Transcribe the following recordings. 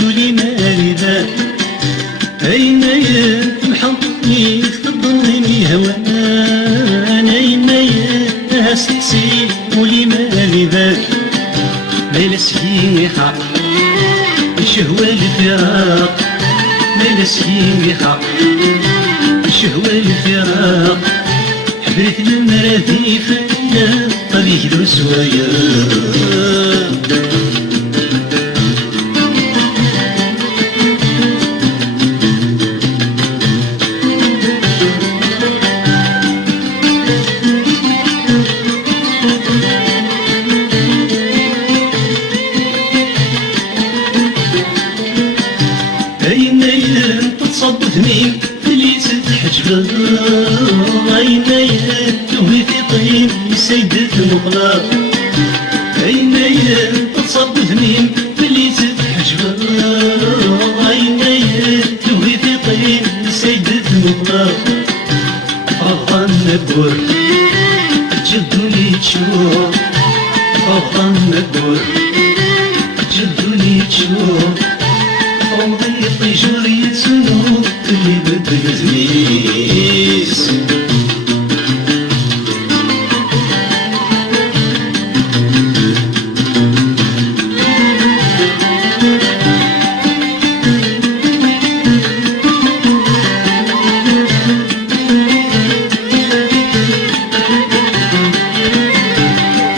قولي مالي ذاك أين تمحطني تضرني هوان أين أستسي قولي مالي ذاك مالا سفيحة الشهوة الفراق مالا سفيحة الشهوة الفراق حبرت المراتي فلا طريق ذو سوايا أين تتصدفني اللي تتحجب أين توهي في طين سيدة المقلاق أين تتصدفني اللي تتحجب أين توهي في طين سيدة المقلاق أفضل نبور جدوني تشوف أفضل نبور جدوني تشوف عمري طيجوري تسنو اللي بدل زميس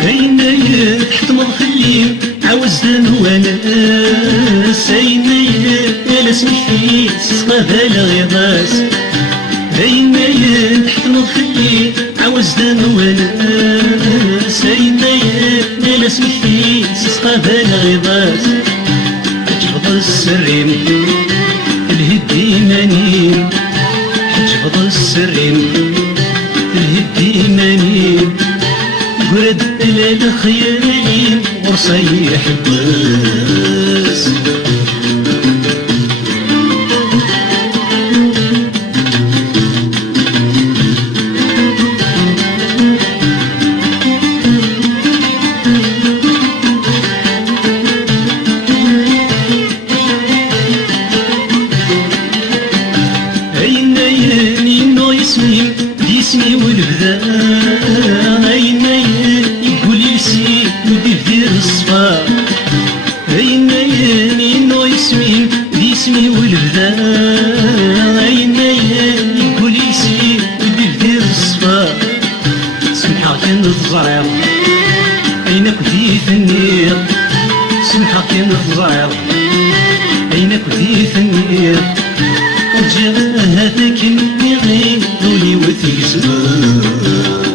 أين تحت مضخلي عوزن وانا أين اسمي سقاها الغيظاس أين تحت مضخلي عوزدان وناس أين اسمي سقاها الغيظاس حجبض السرين الهدي مانين حجبض السرين الهدي مانين قرد إلى الخيالين ورصيح الباس اسمي والبدا أين يقول يسي ودي دير الصفا أين إنو اسمي والبدا أين يقول يسي ودي دير الصفا سمحة كان الضرير أينك ودي ثنير سمحة كان الضرير أينك ودي ثنير وجاء هذاك النغي ذولي وثيق سبب